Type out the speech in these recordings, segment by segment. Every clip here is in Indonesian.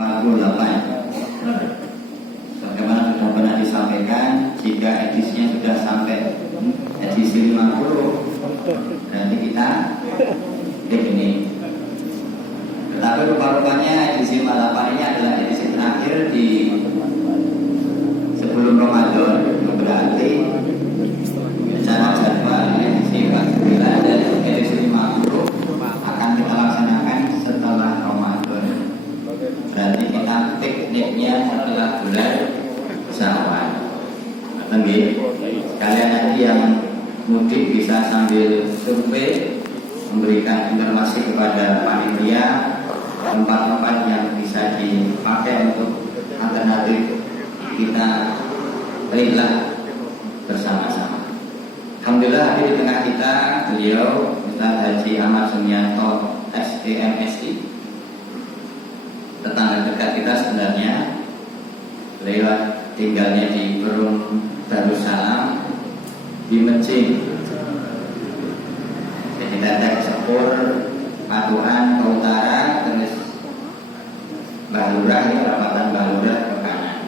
Bagaimana sudah pernah disampaikan, jika edisinya sudah sampai edisi 50, berarti kita ini. Tetapi rupa-rupanya edisi 58 ini adalah edisi terakhir di sebelum Ramadan, berarti secara jadwal edisi 49 dan edisi 50 akan kita laksanakan setelah Ramadan. Berarti kita pikniknya setelah bulan Syawal. Kalian nanti yang mudik bisa sambil survei, memberikan informasi kepada panitia tempat-tempat yang bisa dipakai untuk alternatif kita rela bersama-sama. Alhamdulillah hadir di tengah kita beliau Ustaz Haji Ahmad Sumianto STMSI, tetangga dekat kita sebenarnya. Beliau tinggalnya di Perum Darussalam di Mencing, jadi Tetek Sepur Patuhan ke utara, terus Balurah, Kecamatan Balurah ke kanan.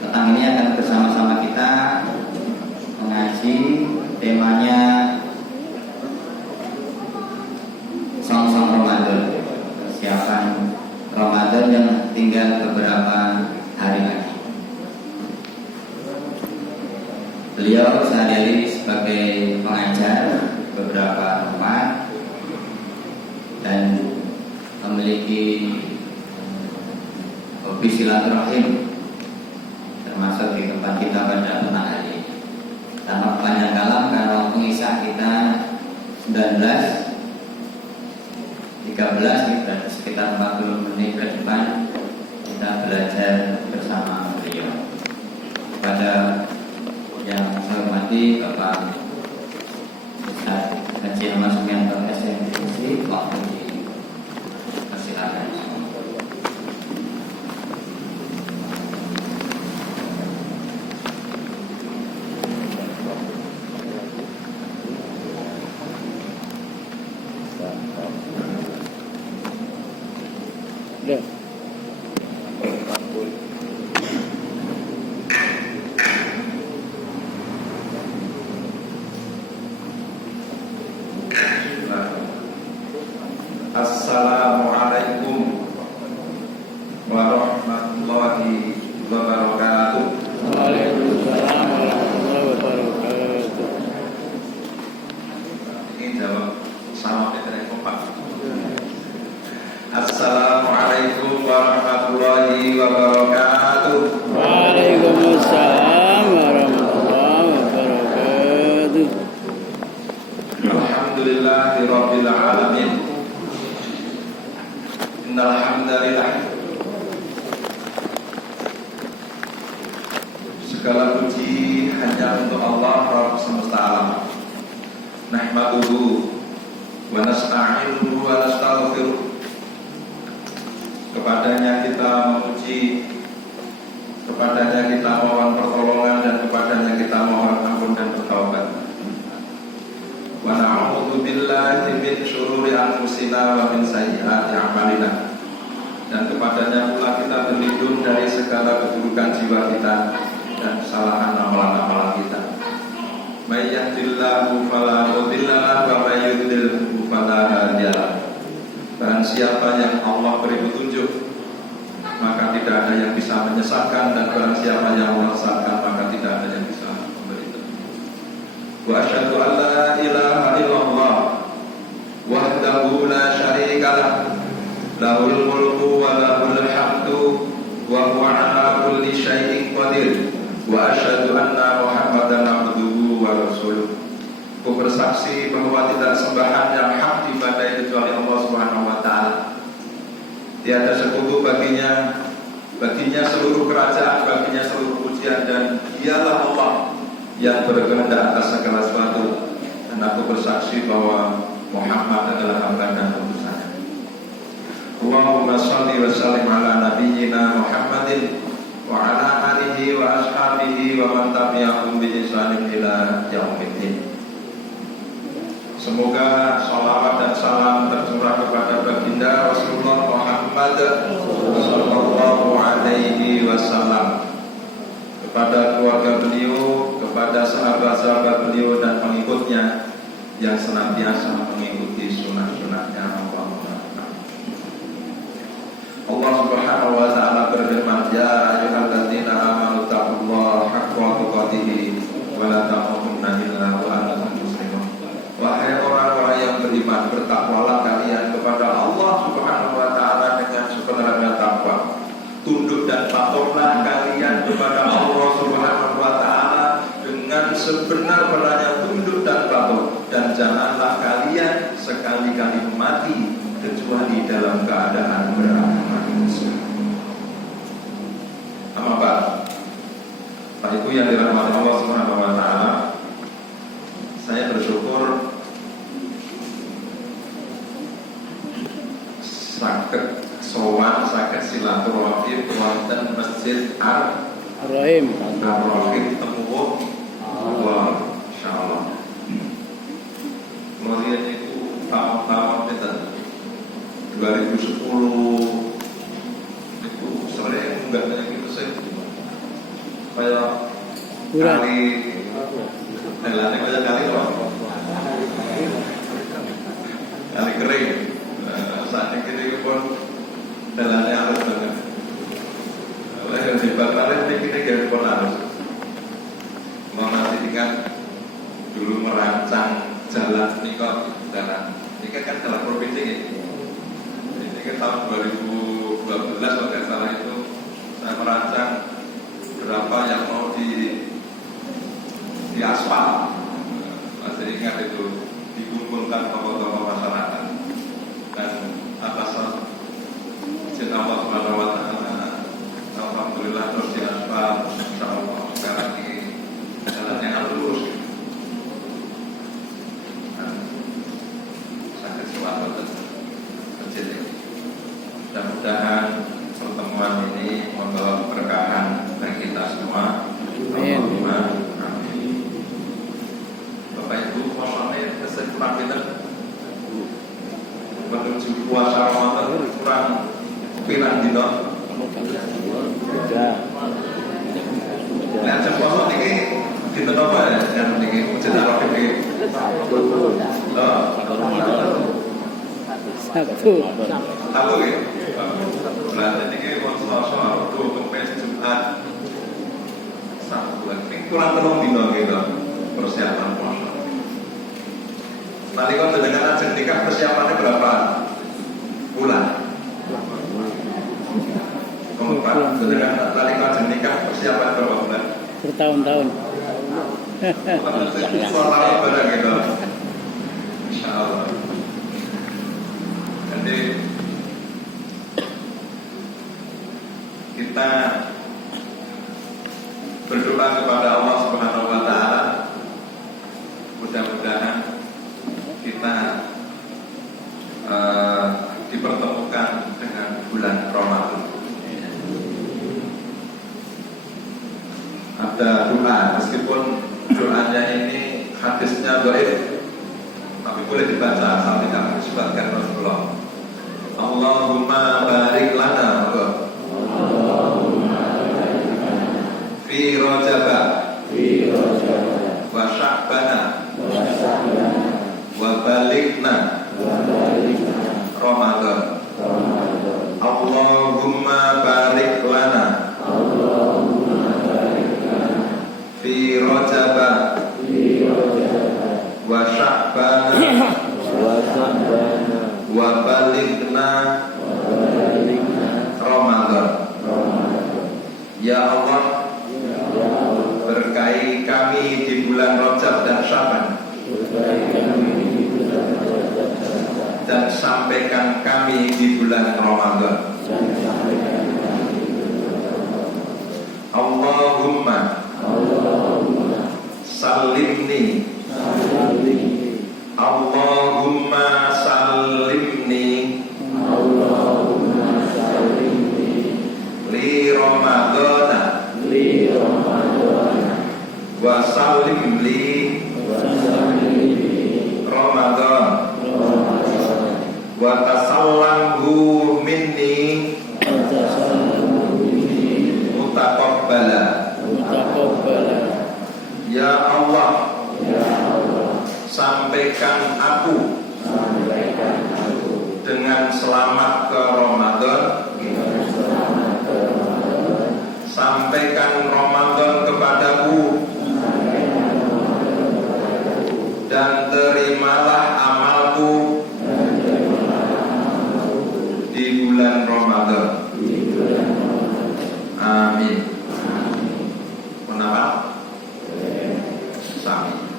Petang ini akan bersama-sama kita mengaji, temanya Song-song Ramadan, persiapan Ramadan yang tinggal beberapa hari lagi. Beliau sehari-hari sebagai pengajar beberapa tempat dan memiliki hobi silaturahim, termasuk di tempat kita pada petang hari ini. Tanpa panjang kalam, karena pengisah kita 13 dan sekitar 40 menit ke depan kita belajar bersama beliau. Pada yang saya hormati Bapak Ustaz Haji Ahmad Sumianto SMPC, waktu dipersilakan. Assalamualaikum warahmatullahi wabarakatuh. Waalaikumsalam warahmatullahi wabarakatuh. Ini jawab sama Peter Pak. Assalamualaikum warahmatullahi wabarakatuh. Waalaikumsalam warahmatullahi wabarakatuh. Alhamdulillahirabbil alamin. Innal hamdalillah, segala puji hanya untuk Allah Rabb semesta alam. Nahmaduhu wa nasta'inuhu wa nastaghfiruh. Kepadanya kita memuji, kepadanya kita mohon pertolongan, dan kepadanya kita mohon ampun dan bertaubat. Wa na'udzu billahi min syururi anfusina wa min sayyiati a'malina. Dan kepadanya pula kita berlindung dari segala keburukan jiwa kita dan kesalahan amalan-amalan kita. May yahdihillahu fala mudilla lahu wa may yudlilhu fala hadiya lahu. Barang siapa yang Allah beri petunjuk, maka tidak ada yang bisa menyesatkan, dan barang siapa yang Allah sesatkan, maka tidak ada yang bisa memberi petunjuk. Wa asyhadu an la ilaha illallah wahdahu la syarika lah, lahul mulku wa lahul hamdu wa huwa ala kulli syai'in qadir. Wa asyhadu anna Muhammadan abduhu wa rasuluh. Aku bersaksi bahwa tidak sembahan yang hak diibadahi kecuali Allah Subhanahu wa taala. Tiada sekutu baginya seluruh kerajaan, baginya seluruh pujian, dan dialah Allah yang berkehendak atas segala sesuatu. Dan aku bersaksi bahwa Muhammad adalah hamba dan utusannya. Allahumma shalli wa sallim ala nabiyyina Muhammadin wa ala alihi wa ashabihi wa man tabi'ahum bi ihsanin ila yaumiddin. Semoga sholawat dan salam tercurah sallallahu alaihi wasallam, kepada keluarga beliau, kepada sahabat-sahabat beliau dan pengikutnya yang senantiasa mengikuti sunnah-sunnahnya. Allah Subhanahu wa ta'ala berfirman, ya ayyuhalladzina amanu taqullaha haqqa tuqatih wa la tamutunna illa wa antum muslimun. Wahai orang-orang yang beriman, bertakwalah kalian kepada Allah Subhanahu wa ta'ala dengan sebenarnya takwa. Tunduk dan patuhlah kalian kepada Allah Subhanahu wa ta'ala dengan sebenar-benarnya tunduk dan patuh, dan janganlah kalian sekali-kali mati kecuali dalam keadaan beragama Islam. Amma ba'd. Pak Ibu yang dirahmati Allah Subhanahu wa ta'ala, saya bersyukur saged sowan, saged silaturahim wonten Masjid Ar-Rahim. Ar-Rahim Temuwuh Allah, insyaallah. Kemudian itu tahun-tahun kita 2010 itu sering enggak gitu sih, kayak kali nelane kayak kali kering. Saat ini pun nelane halus banget. Oleh yang dibakar ini kita pun halus. Mau nanti kan dulu merancang jalan ini kok jalan ini kan jalan provinsi ini. Ini tahun 2012 kalau nggak salah itu saya merancang berapa yang mau di aspal. Masih ingat itu, dikumpulkan tokoh-tokoh masyarakat dan atas izin Allah Subhanahu wa ta'ala alhamdulillah terus di aspal. Insyaallah sekarang di jalan yang lurus. Sakit suatu kecil ini. Mudah-mudahan pertemuan ini membawa keberkahan bagi kita semua. Amin. Bapak Ibu, masalahnya kurang kita menuju puasa Ramadan kurang pirang gitu. Nah, puasa ini kita apa ya? Yang ini cerita ini. Satu ya. Berarti ini Selasa, Rabu, Kamis, Jumat, Sabtu. Ini kurang telung dino gitu persiapan puasa. Nanti kalau dengan ajeng nikah persiapannya berapa bulan? Keempat. Dengan nanti kalau ajeng nikah persiapan berapa bulan? Bertahun-tahun. Soal barang gitu. Insyaallah. Jadi kita berdoa kepada Allah Subhanahu wa ta'ala, mudah-mudahan kita dipertemukan dengan bulan Ramadan. Ada doa, meskipun doanya ini hadisnya dhaif, tapi boleh dibaca asal tidak disebutkan Rasulullah. Allahumma barik lana fi Rajaba wa Sya'bana wa balighna Ramadan. Allahumma barik lana fi Rajaba wa Sya'bana wa balighna Ramadan. Ya Allah, berkahi kami di bulan Rajab dan Sya'ban, dan sampaikan kami di bulan Ramadan. Allahumma salimni, Allahumma salimni li Ramadana wa salim li Ramadan wa tasallamhu minni sampaikan aku dengan selamat ke Ramadan. Sampaikan Ramadan kepadaku dan terimalah amalku di bulan Ramadan. Amin. Kenapa? Sami.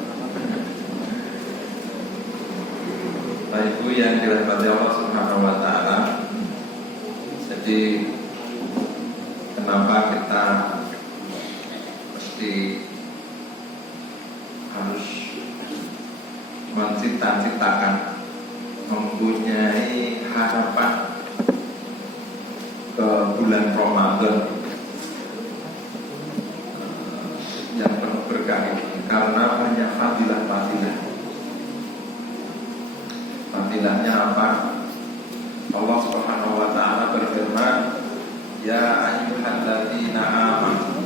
Bapak Ibu yang dirahmati Allah Subhanahu wa taala. Jadi kenapa kita mesti harus mencita-citakan, mempunyai harapan ke bulan Ramadan yang penuh berkah ini? Karena banyak fadilah-fadilah. Fadilahnya apa? Allah Subhanahu wa taala berfirman, ya ayyuhalladzina amanu,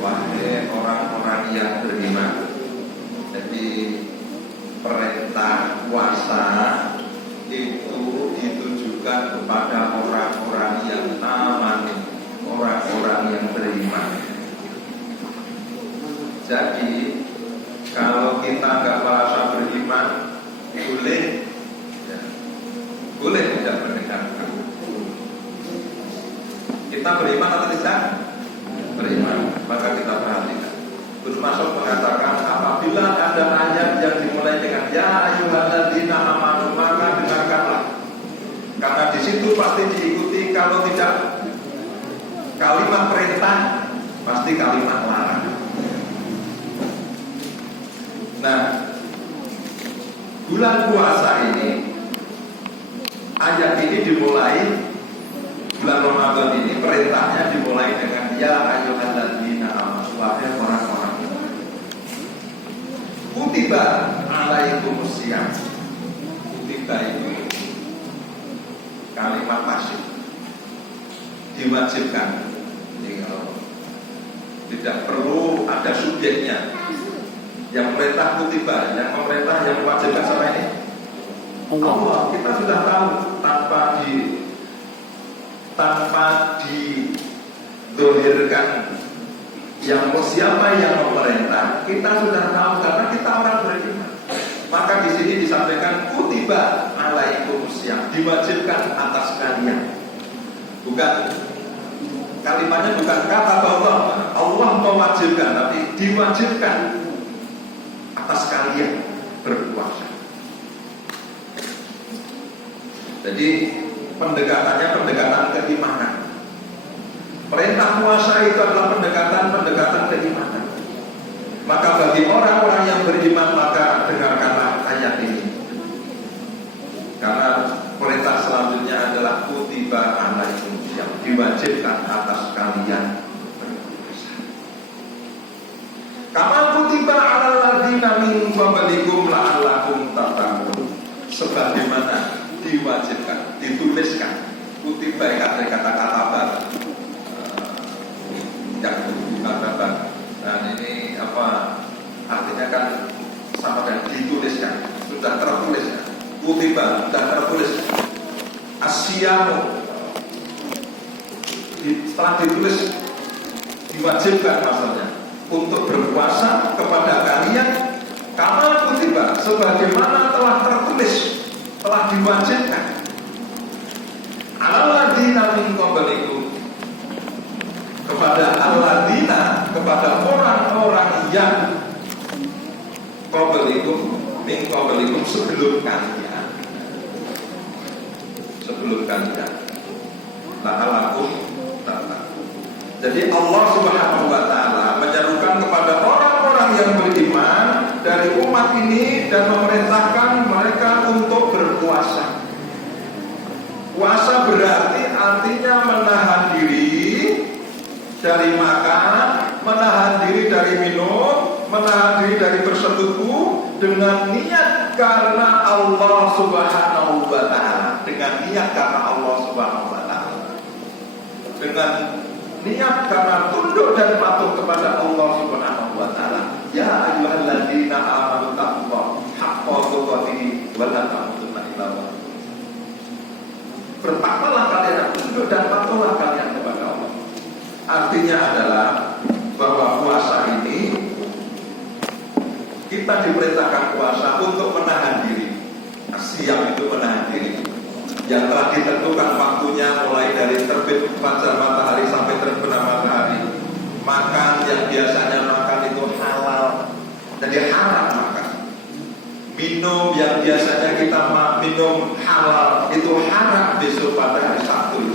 wahai orang-orang yang beriman. Jadi perintah puasa itu ditujukan kepada orang-orang yang aman, orang-orang yang beriman. Jadi kalau kita nggak merasa beriman, boleh, ya, boleh tidak mendengarkan. Kita beriman atau tidak? Beriman. Maka kita perhatikan. Terus masuk mengatakan, apabila ada ayat yang dimulai dengan ya ayyuhalladzina amanu, maka dengarkanlah. Karena di situ pasti diikuti, kalau tidak kalimat perintah, pasti kalimat larang. Nah, bulan puasa ini, ayat ini dimulai, bulan Ramadan ini perintahnya dimulai dengan ya ayyuhalladzina amanu, wahai orang-orang. Kutiba alaikumusiyam. Kutiba itu kalimat pasif, diwajibkan. Jadi kalau tidak perlu ada subjeknya. Yang perintah kutiba, yang memerintah, yang mewajibkan sama ini Allah. Kita sudah tahu tanpa didohirkan yang siapa yang memerintah, kita sudah tahu karena kita orang beriman. Maka di sini disampaikan kutiba alaikumusiyam, diwajibkan atas kalian. Bukan kalimatnya, bukan kata Allah mewajibkan, tapi diwajibkan atas kalian berpuasa. Jadi pendekatannya pendekatan keimanan. Perintah puasa itu adalah pendekatan keimanan. Maka bagi orang-orang yang beriman, maka dengarkanlah ayat ini. Karena perintah selanjutnya adalah kutiba alaikum, yang diwajibkan atas kalian berpuasa. Kama kutiba alal ladzina min qablikum la'allakum tattaqun. Sebagaimana diwajibkan, dituliskan. Kutiba ada kata-kata baru. Yang kata-kata. Dan ini apa? Artinya kan sama dengan dituliskan. Sudah tertulis. Kutiba sudah tertulis. Asyamu. Setelah ditulis, diwajibkan maksudnya untuk berpuasa kepada kalian. Kama kutiba, sebagaimana telah tertulis, telah diwajibkan. Alladzina min qablikum, kepada alladzina, kepada orang-orang yang qablikum, min qablikum, sebelum kalian. Sebelum kalian. La'alakum tattaqun. Jadi Allah Subhanahu wa taala menyerukan kepada orang-orang yang beriman dari umat ini dan memerintahkan mereka untuk berpuasa. Puasa berarti artinya menahan diri dari makan, menahan diri dari minum, menahan diri dari bersekutu dengan niat karena Allah Subhanahu wa taala, dengan niat karena Allah Subhanahu wa taala, dengan niat karena tunduk dan patuh kepada Allah Subhanahu wa taala. Ya ayyuhalladzina amanu taqullaha haqqa wala tamutunna illa wa antum muslimun. Bertakwalah kalian, tunduk dan patuhlah kalian kepada Allah. Artinya adalah bahwa puasa ini kita diperintahkan puasa untuk menahan diri. Siap itu menahan diri. Yang telah ditentukan waktunya mulai dari terbit fajar matahari sampai terbenam matahari. Makan yang biasanya makan itu halal, jadi haram makan. Minum yang biasanya kita minum halal itu haram besok pada hari Sabtu.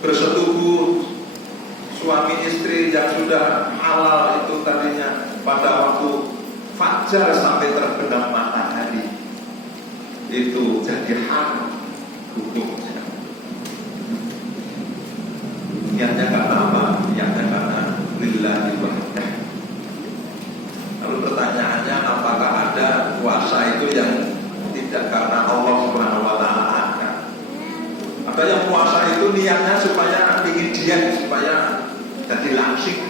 Bersetubuh suami istri yang sudah halal itu tadinya pada waktu fajar sampai terbenam matahari itu jadi haram hukumnya. Niatnya karena apa? Niatnya karena lillahi wahdah. Lalu pertanyaannya, apakah ada puasa itu yang tidak karena Allah Subhanahu wa taala? Ada yang puasa itu niatnya supaya ingin diet, supaya jadi langsing.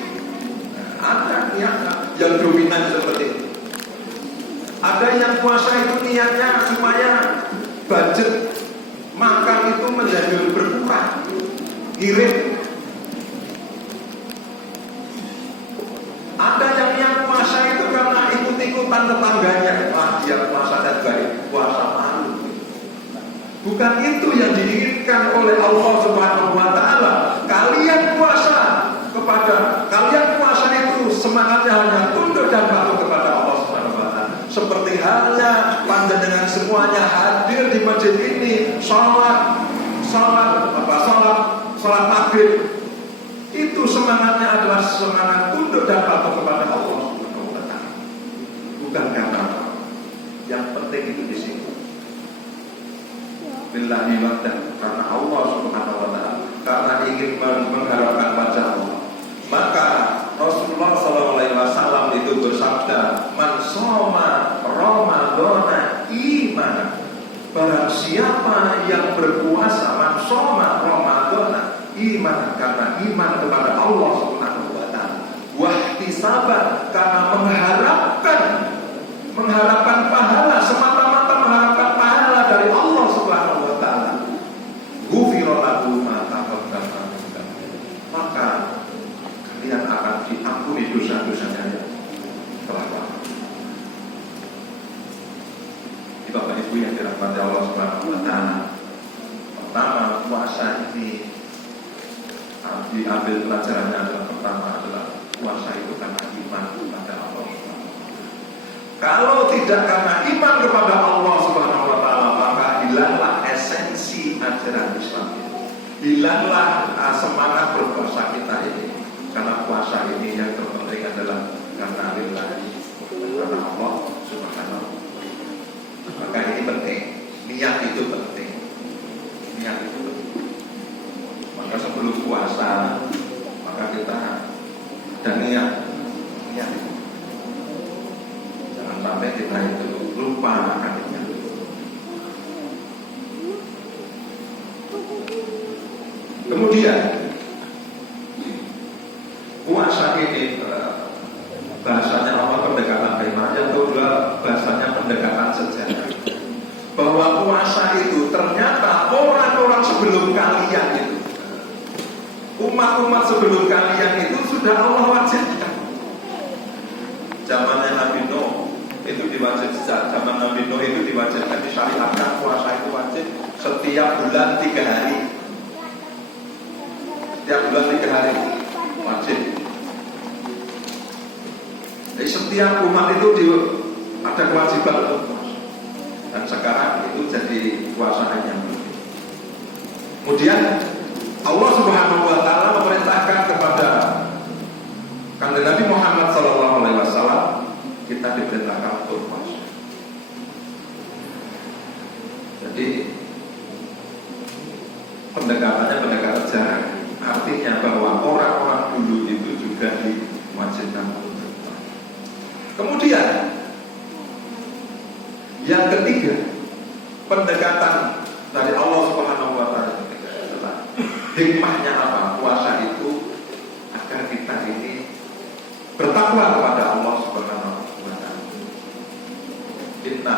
Ada niatnya yang dominan seperti itu. Ada yang puasa itu niatnya supaya budget makan itu menjadi berkurang, irit. Ada yang niat puasa itu karena ikut-ikutan tetangganya. Dia puasa dan baik, puasa malu. Bukan itu yang diinginkan oleh Allah Subhanahu wa taala. Kalian puasa itu semangatnya hanya tunduk dan patuh kepada Allah Subhanahu wa taala. Seperti halnya panjenengan semuanya hadir di masjid ini, sholat maghrib. Itu semangatnya adalah semangat tunduk dan patuh kepada Allah Subhanahu wa taala. Bukan karena apa. Yang penting itu di sini. Billahi wa'dan, karena Allah Subhanahu wa taala, karena ingin mengharapkan wajah Allah. Maka Rasulullah SAW itu bersabda, "Man shoma Ramadhana iman." Barang siapa yang berpuasa, man shoma Ramadhana iman, karena iman kepada Allah Subhanahu wa taala. Wahtisaban, karena mengharapkan pahala, semata-mata mengharapkan pahala dari Allah Subhanahu wa taala. Ghufira lahu ma taqaddama min dhanbi. Maka kalian akan diampuni dosa-dosanya yang telah lalu. Bapak Ibu yang dirahmati Allah Subhanahu wa taala. Pertama, puasa ini diambil pelajarannya adalah puasa itu karena iman kepada Allah Subhanahu wa taala. Kalau tidak karena iman kepada Allah Subhanahu wa taala, maka hilanglah esensi ajaran Islam itu. Hilanglah semangat berpuasa kita ini. Karena puasa ini yang terpenting adalah karena lillahi, karena Allah Subhanahu. Maka ini penting, niat itu penting. Niat itu penting. Maka sebelum puasa, maka kita ada niat itu. Jangan sampai kita itu lupa akan niat. Kemudian puasa ini bahasanya apa, pendekatan tema, yang kedua bahasanya pendekatan sejarah. Bahwa puasa itu ternyata orang-orang sebelum kalian itu, umat-umat sebelum kalian itu sudah Allah wajibkan. Zamannya Nabi Nuh itu diwajibkan, zaman Nabi Nuh itu diwajibkan, disyariatkan puasa itu wajib setiap bulan 3 hari. Setiap bulan 3 hari wajib. Jadi setiap umat itu ada kewajiban untuk puasa. Dan sekarang itu jadi puasa hanya. Kemudian Allah Subhanahu wa taala memerintahkan kepada Kanjeng Nabi Muhammad SAW, kita diperintahkan untuk puasa. Jadi pendekatannya pendekatan jarak. Artinya bahwa orang-orang dulu itu juga diwajibkan untuk puasa. Kemudian yang ketiga, pendekatan dari Allah Subhanahu wa taala adalah hikmahnya apa? Puasa itu agar kita ini bertakwa kepada Allah Subhanahu wa taala. Inna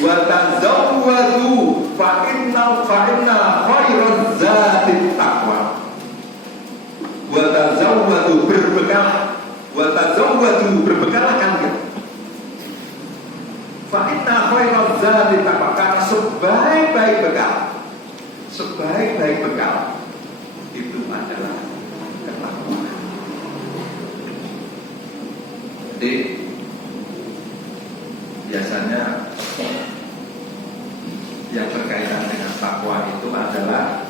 wa tazawwadu fa inna khairaz zadi taqwa. Wa tazawwadu berbekalah, wa tazawwadu berbekalah kalian. Fa inna khairaz zadi taqwa, karena sebaik-baik bekal itu adalah ketakwaan. Jadi biasanya yang berkaitan dengan takwa itu adalah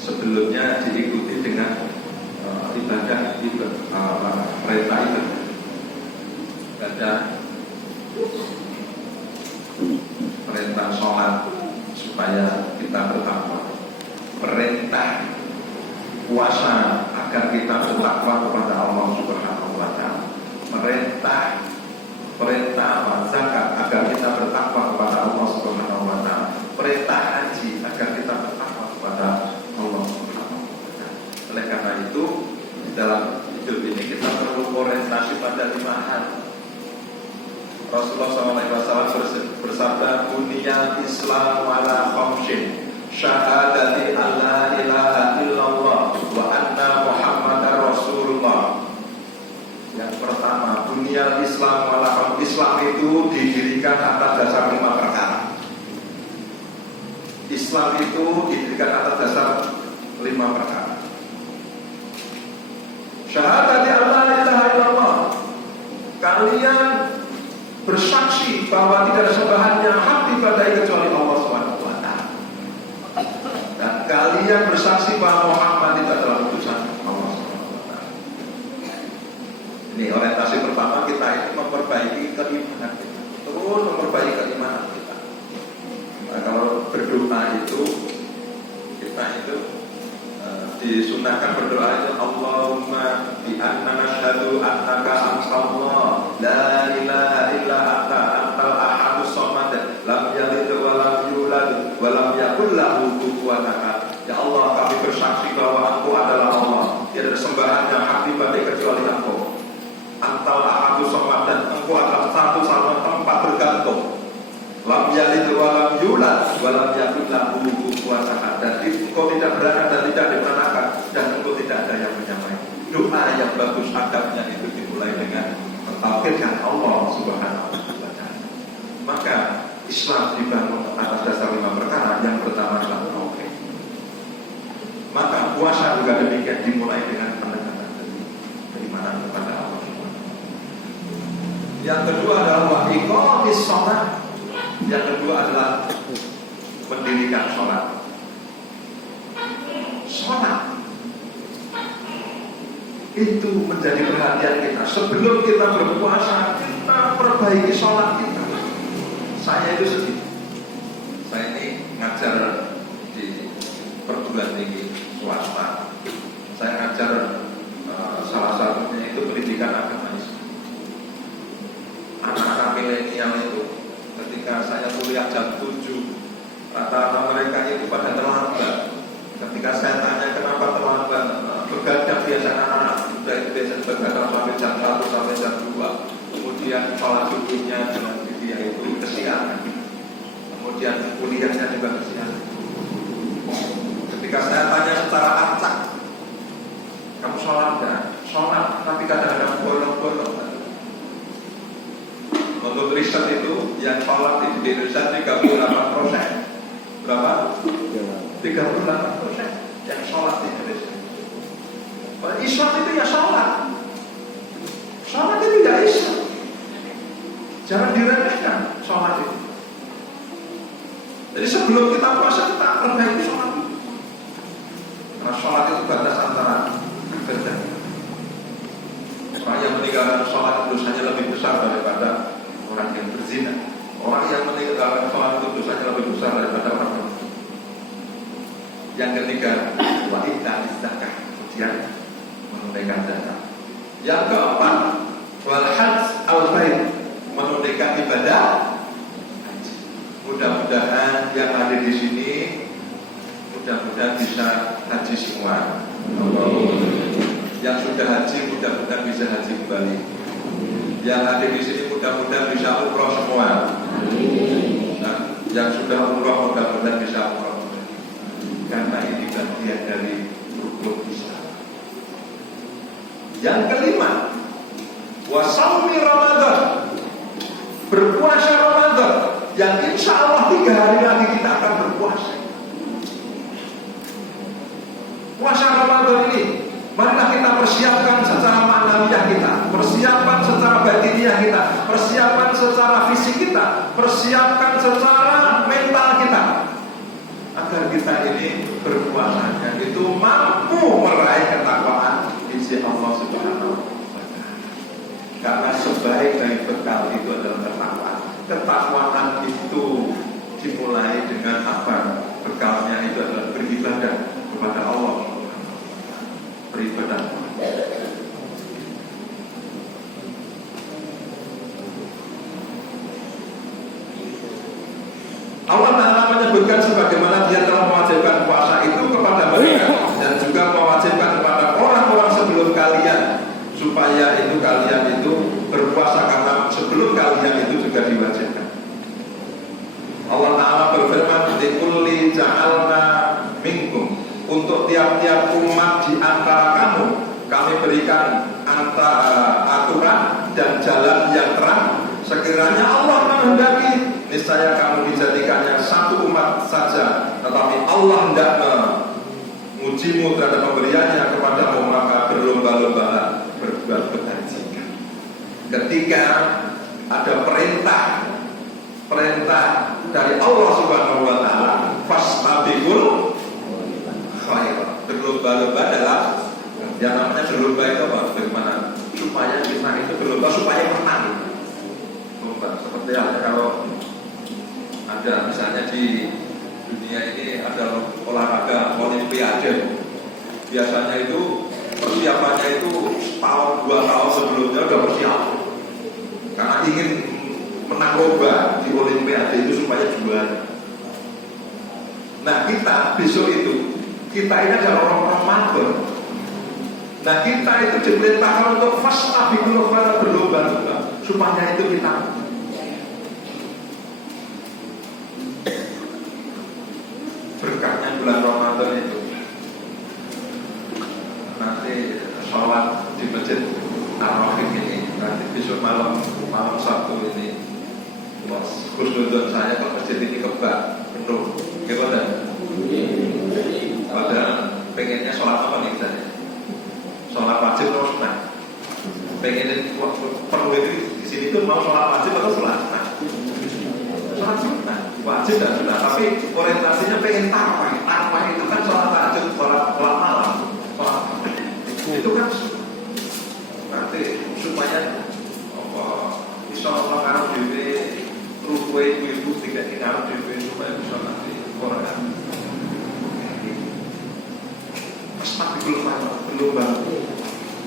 sebelumnya diikuti dengan ibadah perintah ibadah, perintah sholat supaya kita bertakwa, perintah puasa agar kita bertakwa kepada Allah Subhanahu wa taala, perintah zakat agar kita bertakwa kepada Allah Subhanahu wa taala, perintah haji agar kita bertakwa kepada Allah Subhanahu wa taala. Oleh karena itu, di dalam hidup ini kita perlu orientasi pada 5 hal. Rasulullah SAW bersabda, "Buniyal Islam ala khamsin, syahadati an la ilaha illallah wa anna Muhammadar Rasulullah." Yang pertama, buniyal Islam ala khamsin. Islam itu didirikan atas dasar 5 perkara. Islam itu didirikan atas dasar 5 perkara. Syahadati an la ilaha illallah. Kalian bersaksi bahwa tidak ada sembahan yang hak diibadahi kecuali Allah Subhanahu wa taala. Dan kalian bersaksi bahwa Muhammad itu adalah utusan Allah Subhanahu wa taala. Ini orientasi pertama kita itu memperbaiki keimanan kita. Terus memperbaiki keimanan kita. Nah, kalau berdoa itu kita itu disunahkan berdoa itu, Allahumma bi anna nasyhadu annaka antallah la ilaha illa anta antal ahadus samad lam yalid wa lam yulad wa lam yakul lahu kufuwan ahad. Ya Allah, kami bersaksi bahwa Engkau adalah Allah, tidak ada sembahan yang hak diibadahi kecuali Engkau. Antal ahadus samad, dan Engkau adalah satu-satunya tempat bergantung. Lam yalid wa lam yulad wa lam yakul lahu kufuwan ahad. Dan Engkau tidak beranak dan tidak diperanakan, dan Engkau tidak ada yang menyamai. Doa yang bagus adabnya itu dimulai dengan mentauhidkan Allah Subhanahu wa taala. Maka Islam dibangun atas dasar 5 perkara. Yang pertama adalah tauhid. Maka puasa juga demikian, dimulai dengan pendekatan keimanan kepada Allah Subhanahu wa taala. Yang kedua adalah wa iqamis shalah. Yang kedua adalah mendirikan sholat. Sholat itu menjadi perhatian kita. Sebelum kita berpuasa, kita perbaiki sholat kita. Saya itu sedih. Saya ini ngajar di perguruan tinggi swasta. Saya ngajar salah satunya itu pendidikan agama Islam. Anak-anak milenial itu, ketika saya kuliah jam 7, rata-rata mereka itu pada terlambat. Ketika saya tanya kenapa terlambat, begadang biasa anak-anak biasa begadang sampai jam 1 sampai jam 2. Kemudian sholat subuhnya dengan dia itu kesiangan. Kemudian kuliahnya juga kesiangan. Ketika saya tanya secara acak, kamu sholat enggak? Sholat, tapi kadang-kadang bolong-bolong. Untuk riset itu yang sholat di Indonesia 38%. Berapa? 38% yang sholat di Indonesia. Islam itu ya sholat. Sholat itu tidak Islam. Jangan diremehkan sholat itu. Jadi sebelum kita puasa, kita perbaiki sholat itu. Karena sholat itu batas antara ibadah. Orang yang meninggalkan sholat itu dosanya lebih besar daripada orang yang berzina. Orang yang meninggalkan sholat itu dosanya lebih besar daripada orang yang berzina. Yang ketiga, wa ita'iz zakah, kemudian menunaikan zakat. Yang keempat, wal hajj al bait, menunaikan ibadah haji. Mudah-mudahan yang ada di sini mudah-mudahan bisa haji semua. Yang sudah haji mudah-mudahan bisa haji kembali. Yang ada di sini mudah-mudahan bisa umroh semua. Dan Yang sudah umroh mudah-mudahan bisa umroh, karena ini bagian dari rukun Islam. Yang kelima, wasaumi Ramadan, berpuasa Ramadan, yang insya Allah 3 hari lagi kita akan berpuasa. Puasa Ramadan ini, marilah kita persiapkan secara ma'nawiyah kita, persiapkan secara batiniah kita, persiapkan secara fisik kita, persiapkan secara mental kita, agar kita ini berpuasanya itu mampu meraih ketakwaan di sisi Allah Subhanahu wa Ta'ala. Karena sebaik dari bekal itu adalah ketakwaan. Ketakwaan itu dimulai dengan apa? Bekalnya itu adalah beribadah kepada Allah. Beribadah. Allah Ta'ala menyebutkan sebagaimana Dia telah mewajibkan puasa itu kepada mereka dan juga mewajibkan kepada orang-orang sebelum kalian, supaya itu kalian itu berpuasa karena sebelum kalian itu juga diwajibkan. Allah Ta'ala berfirman, likulli ja'alna minkum, untuk tiap-tiap umat di antara kamu kami berikan aturan dan jalan yang terang. Sekiranya Allah menghendaki, niscaya kamu dijadikannya satu umat saja, tetapi Allah hendak mengujimu terhadap pemberiannya kepadamu, maka berlomba-lomba berbuat kebajikan. Ketika ada perintah dari Allah Subhanahu wa Ta'ala, fastabiqul khairat, berlomba-lomba dalam yang namanya berlomba itu apa? Bagaimana supaya kita itu berlomba supaya menang. Lomba seperti kalau ada misalnya di dunia ini ada olahraga olimpiade, biasanya itu persiapannya itu tahun 2 tahun sebelumnya udah persiapan karena ingin menang lomba di olimpiade itu supaya juara. Nah kita besok itu, kita ini adalah orang-orang mager. Nah kita itu diperintahkan untuk fastabiqul khairat, berlomba-lomba supaya itu kita berkahnya bulan Ramadan itu. Nanti sholat di masjid Ar-Rafiq ini, nanti besok malam Sabtu ini, khusnudon saya ke masjid ini kebak penuh, gimana? Padahal pengennya sholat apa nih saya? Sholat wajib atau sunnah? Pengen perlu di sini tuh mau sholat wajib atau sholat sunnah? Sholat sunnah, wajib dan sunnah. Tapi orientasinya pengen tarawih. Tarawih itu kan sholat tahajud, sholat malam, sholat itu kan nanti supaya bisa mengarah diri rukui ibu tidak mengarah diri supaya bisa nanti orang fastabiqul khairat, berlomba.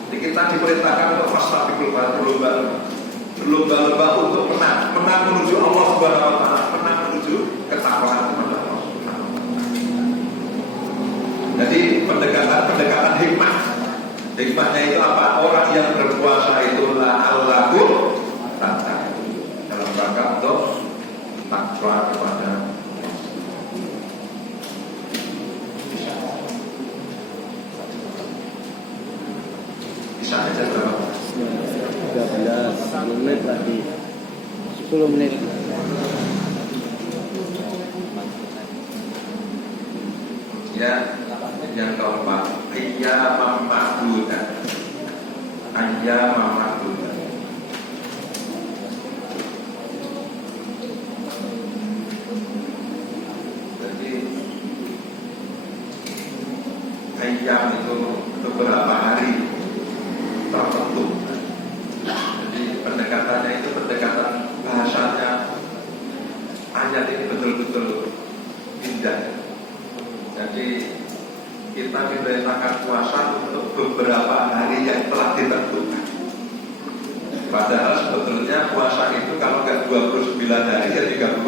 Jadi kita diperintahkan untuk fastabiqul khairat, berlomba-lomba untuk menang menuju Allah Subhanahu wa Ta'ala, menang menuju ketakwaan kepada Allah Subhanahu wa Ta'ala. Jadi pendekatan hikmahnya itu apa? Orang yang berpuasa itu la'allakum tattaqun, dalam rangka untuk takwa kepada bisa aja berapa? 13 menit lagi, 10 menit. Ya, yang keempat, ayyamam ma'dudah. Jadi ayyam itu beberapa hari tertentu. Jadi pendekatannya itu pendekatan bahasanya ayat ini betul-betul indah. Jadi kita diperintahkan puasa untuk beberapa hari yang telah ditentukan. Padahal sebetulnya puasa itu kalau nggak 29 hari ya 30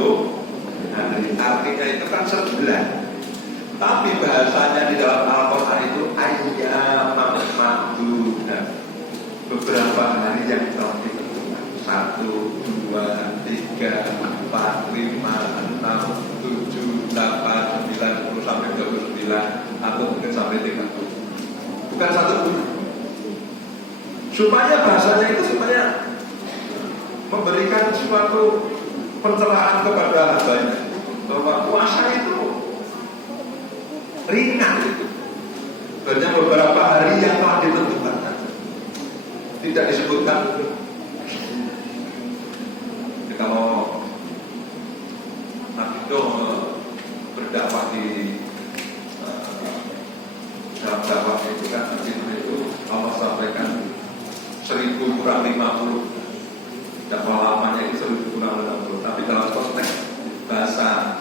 hari. Artinya itu kan sebulan. Tapi bahasanya di dalam Al-Quran itu ayyaman ma'dudah, beberapa hari yang telah ditentukan. 1, 2, 3, 4, 5, 6, bukan satu bulan. Supaya bahasanya itu supaya memberikan suatu pencerahan kepada hambanya bahwa puasa itu ringan itu. Hanya beberapa hari yang telah ditentukan. Tidak disebutkan. Jadi kalau Nabi Nuh berdakwah di dalam dakwah itu kan Nabi Nuh itu Allah sampaikan 1000 kurang 50. Dakwah lamanya itu 1000 kurang 50. Tapi dalam konteks bahasa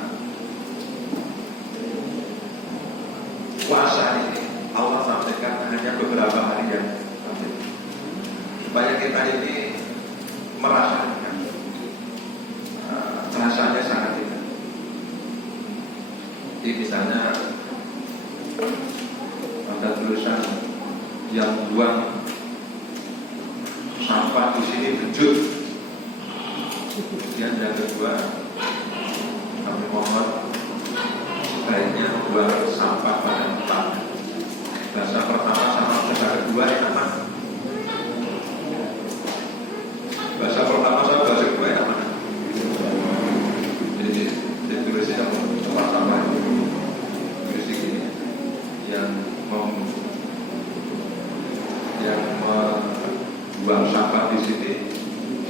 puasa ini Allah sampaikan hanya beberapa hari yang supaya kita ini merasakan rasanya sangat ringan. Jadi misalnya ada tulisan yang buang sampah di sini benjut. Kemudian yang kedua kami mohon sebaiknya buang sampah pada tempat. Bahasa pertama sama bahasa kedua enak mana? Bahasa pertama sama bahasa kedua enak mana? Jadi tulisnya tempat sampah tulis ini yang membuang sampah di sini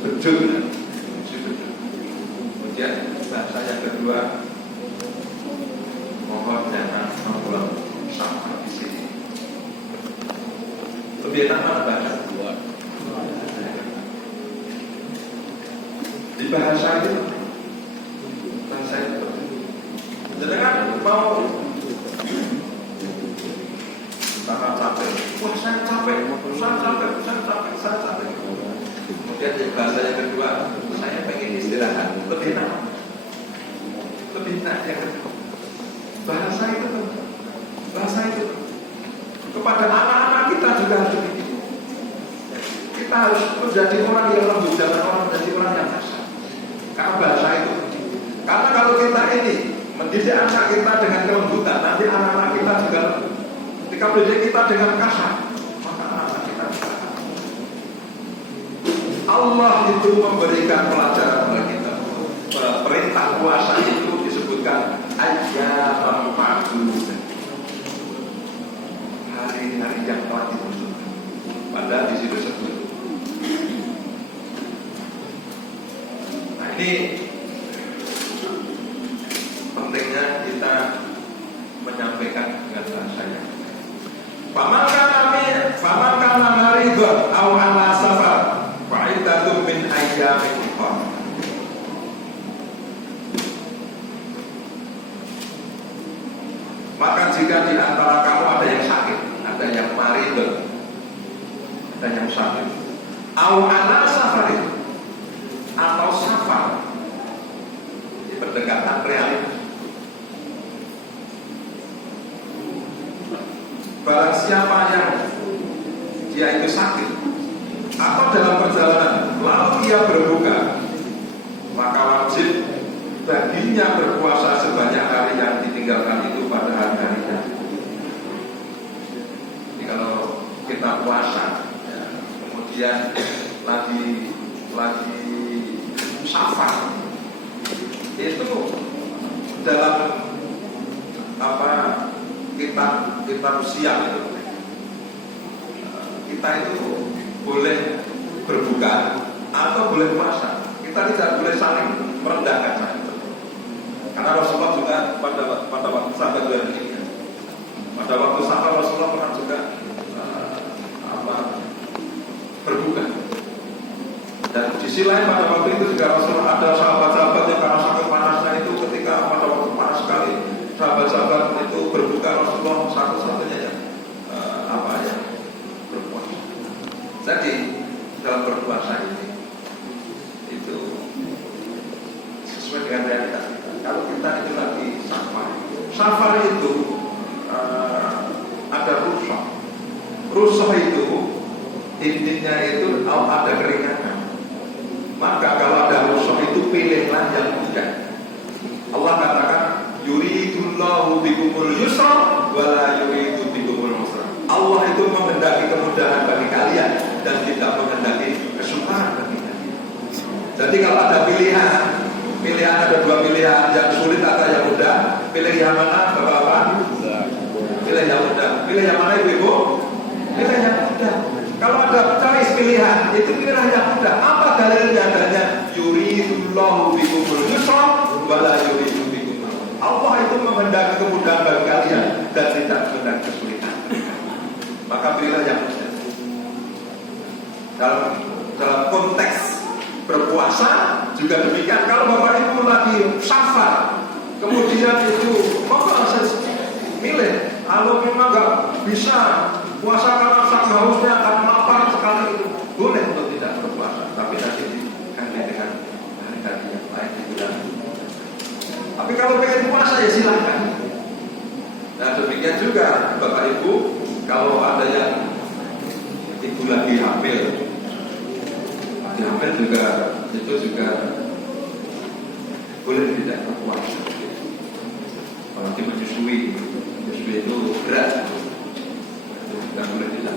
benjut. Kemudian bahasa yang kedua mohon jangan membuang sampah di sini. Lebih enak mana bahasa? Di bahasa itu jadi kan mau sangat capek. Wah saya capek. Kemudian di bahasa yang kedua saya pengen istirahat. Lebih enak yang kedua. Bahasa itu kepada anak-anak kita juga harus begitu. Kita harus menjadi orang yang lembut, jangan orang menjadi orang yang kasar. Karena bahasa itu. Karena kalau kita ini mendidik anak kita dengan kelembutan, nanti anak-anak kita juga ketika mendidik kita dengan kasar, maka anak-anak kita juga. Allah itu memberikan pelajaran kepada kita. Perintah puasa itu disebutkan ayyaman ma'dudah. Hari-hari yang telah ditentukan. Padahal di situ disebut. Nah ini pentingnya kita menyampaikan dengan bahasanya. Faman kana maridun aw ala safar fa'iddatun min ayyamin ukhra. Maka jika di antara kamu ada yang sakit, ada yang maridun, ada yang sakit, aw ala safar atau safar, di pendekatan realita. Barang siapa yang dia itu sakit atau dalam perjalanan lalu dia berbuka, maka wajib baginya berpuasa sebanyak hari yang ditinggalkan itu pada hari-harinya. Jadi kalau kita puasa, ya, kemudian lagi safar, itu dalam kita siang itu kita itu boleh berbuka atau boleh puasa. Kita tidak boleh saling merendahkan. Karena Rasulullah juga pada waktu sahabat ini, pada waktu sahabat Rasulullah pernah juga berbuka. Dan di sisi lain pada waktu itu juga Rasulullah ada sahabat-sahabat yang karena saking panasnya itu ketika pada waktu panas sekali, sahabat-sahabat itu berbuka, Rasulullah satu-satunya yang berpuasa. Jadi dalam berpuasa ini itu sesuai dengan realitas kita. Kalau kita itu lagi safar itu ada rusuh itu intinya itu ada keringanan. Maka kalau ada rusuh itu pilihlah yang mudah. Allah katakan yuridullahu bikumul yusra wala yuridu bikumul usra. Allah itu menghendaki kemudahan bagi kalian dan tidak menghendaki kesukaran bagi kalian. Jadi kalau ada pilihan ada dua pilihan, yang sulit atau yang mudah. Pilih yang mana, Bapak-bapak? Pilih yang mudah. Pilih yang mana, Ibu-ibu? Pilih yang mudah. Kalau ada choice pilihan, itu pilih yang mudah. Apa dalilnya? Adanya yuridullahu bikumul yusra wa la yuridu bikumul. Allah itu menghendaki kemudahan bagi kalian dan tidak menghendaki kesulitan. Maka pilihlah yang mudah. Dalam konteks berpuasa juga demikian. Kalau Bapak Ibu lagi safar, kemudian itu Bapak harus milih. Kalau memang nggak bisa puasa karena saking hausnya, karena lapar sekali, itu boleh untuk tidak berpuasa, tapi nanti diganti dengan hari-hari yang lain di bulan. Tapi kalau pengen puasa ya silahkan. Nah demikian juga Bapak Ibu, kalau ada yang ibu lagi hamil juga, itu juga boleh tidak berpuasa. Apalagi menyusui itu berat, itu tidak boleh tidak.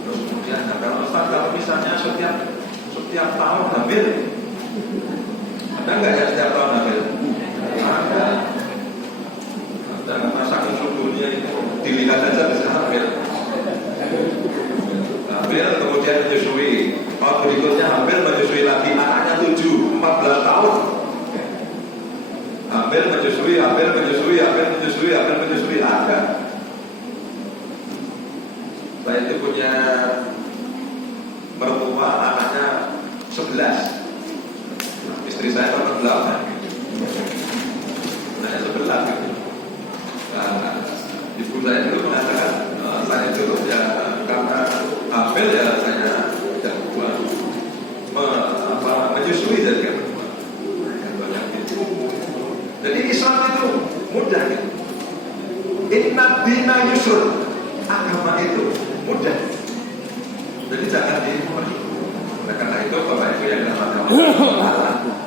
Terus kemudian, kalau misalnya setiap tahun hamil, ada nggak ya setiap tahun hamil? Ada masakan subuhnya itu dilihat aja bisa hamil. Kemudian menyusui, tahun berikutnya hamil menyusui lagi, anaknya 14 tahun. Hamil menyusui ada. Saya itu punya mertua, anaknya 11. Istri saya nomor 8. Anaknya 11 gitu. Nah, ibu saya dulu mengatakan, saya dulu ya karena hamil ya saya tidak buat menyusui dan kan. Jadi Islam itu mudah gitu. Inna dina yusr, agama itu mudah. Jadi jangan diperlukan. Oleh karena itu Bapak Ibu yang dalam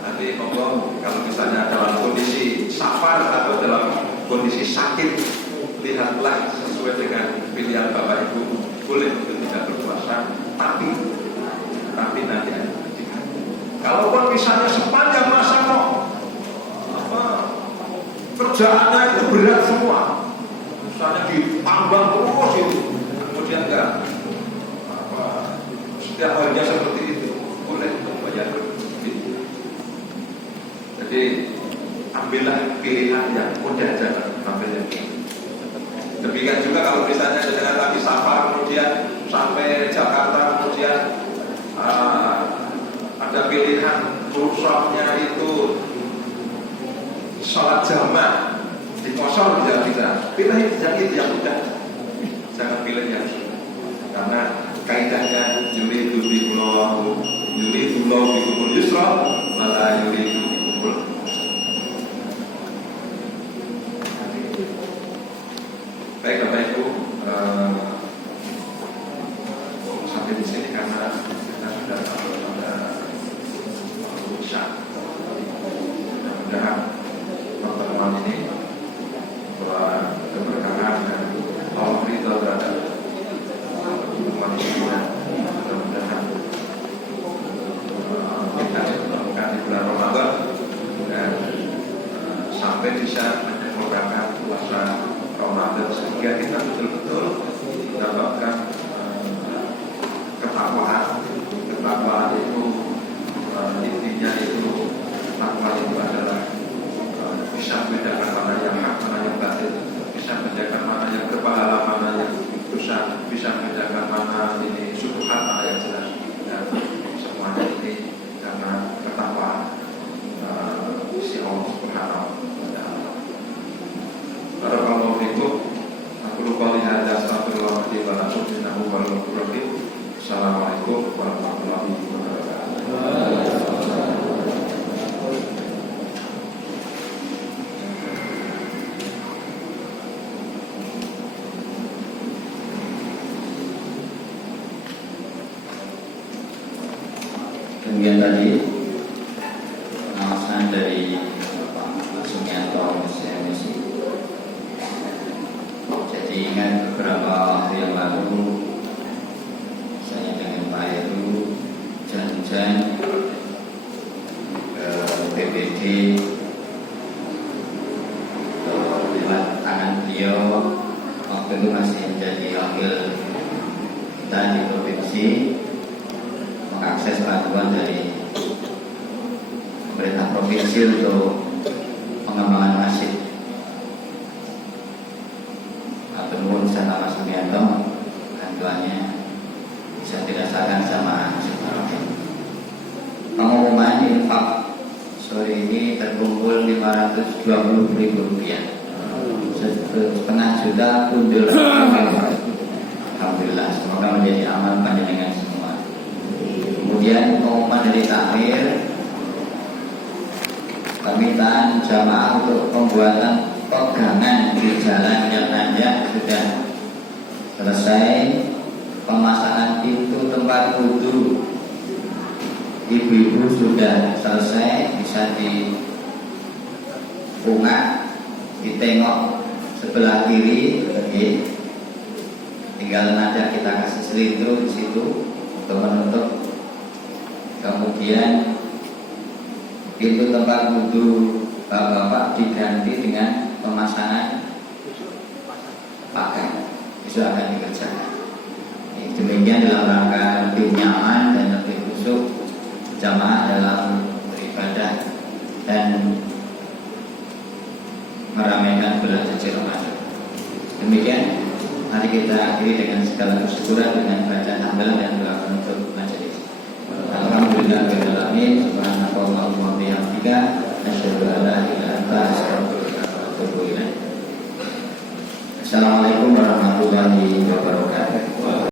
nanti Allah kalau misalnya dalam kondisi safar atau dalam kondisi sakit, lihatlah sesuai dengan pilihan Bapak Ibu, boleh untuk tidak berpuasa, tapi nanti ada kejutan. Kalaupun misalnya sepanjang masa kok kerjaannya itu berat semua, misalnya ditambang terus itu, kemudian enggak setiap harinya seperti itu, boleh bayar. Jadi ambillah pilihan yang mudah, jangan ambil yang ini. Demikian juga kalau misalnya dengan lagi safar, kemudian sampai Jakarta, kemudian ada pilihan rusaknya itu sholat jamaah di kosong, tidak bisa. Pilih yang itu yang mudah, jangan pilih yang sulit. Karena kaidahnya yuridu bikumul yusra wa la yuridu bikumul. Baik Bapak Ibu, sampai di sini karena kita sudah pada Isya. Mudah-mudahan pertemuan ini bahwa keberkahan dan Allah ridha terhadap pertemuan ini. Mudah-mudahan kita menemukan di bulan Ramadan dan sampai bisa menyempurnakan puasa Ramadan sehingga kita betul-betul mendapatkan ketakwaan. Ketakwaan itu intinya itu takwa itu adalah bisa membedakan mana yang hak, mana yang batil, bisa membedakan mana yang berpahala, mana yang dosa, bisa membedakan mana ini syubhat, mana yang jelas. Dan semuanya ini karena ketakwaan si Allah Subhanahu wa taala. Barakallahu fikum. Aku lupa lihat astagfirullah wa atubu ilaih. Assalamualaikum warahmatullahi wabarakatuh. Kemudian tadi pengawasan dari Pak Sumianto Misi. Jadi ingat Kemudian beberapa waktu yang lalu saya dengan Pak Heru hujan-hujan ke BPD lewat tangan beliau waktu itu masih menjadi wakil kita di provinsi, mengakses bantuan dari pemerintah provinsi untuk pengembangan masjid. Atur sana Mas Sumianto, bantuannya bisa dirasakan sama Subhanallah. Pengumuman infak sore ini terkumpul Rp520.000, setengah juta kundul. Alhamdulillah, semoga menjadi amal panjenengan semua. Kemudian pengumuman dari takmir, permintaan jamaah untuk pembuatan pegangan di jalan yang nanjak sudah selesai. Pemasangan pintu tempat wudhu ibu-ibu sudah selesai, bisa dipungat, ditengok sebelah kiri, tinggal nanti kita kasih selindro di situ untuk menutup. Kemudian pintu tempat wudhu bapak-bapak diganti dengan pemasangan pagar, itu akan dikerjakan. Demikian dalam rangka lebih nyaman dan lebih khusyuk jamaah dalam beribadah dan meramaikan bulan suci Ramadan. Demikian, mari kita akhiri dengan segala kesyukuran dengan bacaan hamdalah dan doa penutup majelis. Alhamdulillahirabbil alamin, subhanakallahumma wa bihamdika, asyhadu an la ilaha illa anta, astaghfiruka wa atubu ilaik. Assalamualaikum warahmatullahi wabarakatuh.